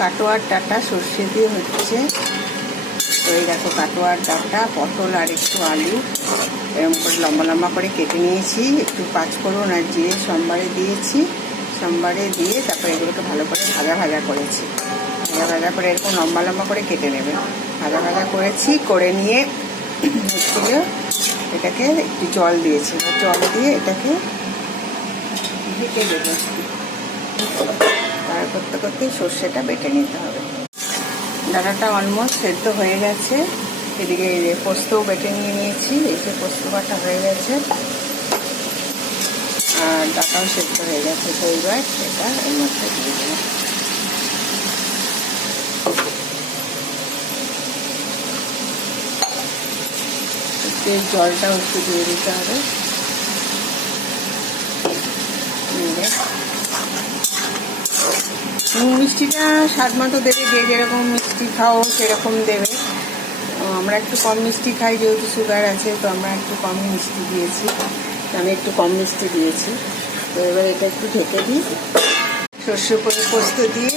কাটোয়ার ডাঁটা সর্ষে দিয়ে হচ্ছে। তো এই দেখো কাটোয়ার ডাঁটা, পটল আর একটু আলু এরকম করে লম্বা লম্বা করে কেটে নিয়েছি। একটু পাঁচফোড়ন আর জিরে সোমবারে দিয়েছি, সোমবারে দিয়ে তারপরে এগুলোকে ভালো করে ভাজা ভাজা করেছি। ভাজা ভাজা করে এরকম লম্বা লম্বা করে কেটে নেবে। ভাজা ভাজা করেছি, করে নিয়ে হচ্ছিল এটাকে একটু জল দিয়েছি, জল দিয়ে এটাকে ঢেকে দেবো। আর করতে করতে সর্ষেটা বেটে নিতে হবে। ডাঁটাটা অলমোস্ট সেদ্ধ হয়ে গেছে। এদিকে পোস্তও বেটে নিয়ে নিয়েছি, এই যে পোস্ত বাটা হয়ে গেছে আর ডাঁটাও সেদ্ধ হয়ে গেছে। তো এইবার এটা এর মধ্যে দিয়ে দেবো। জলটাও একটু দিয়ে দিতে হবে। নুন মিষ্টিটা স্বাদ মতো দেবে, যে যেরকম মিষ্টি খাও সেরকম দেবে। আমরা একটু কম মিষ্টি খাই, যেহেতু সুগার আছে, তো আমরা একটু কম মিষ্টি দিয়েছি, আমি একটু কম মিষ্টি দিয়েছি। তো এবার এটা একটু ঢেকে দিই। সর্ষে পোস্ত দিয়ে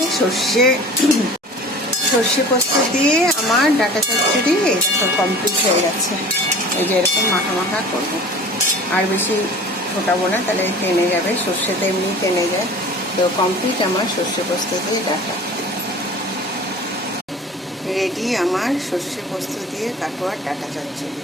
সর্ষে পোস্ত দিয়ে আমার ডাঁটা চচ্চড়ি এরকম কমপ্লিট হয়ে গেছে। এই যে এরকম মাখা মাখা করবো, আর বেশি ফোটাবো না, তাহলে টেনে যাবে। সর্ষেটা এমনি টেনে যায়। তো কমপ্লিট আমার সর্ষে পোস্ত দিয়ে ডাঁটা রেডি। আমার সর্ষে পোস্ত দিয়ে কাটোয়ার ডাঁটা চচ্চড়ি।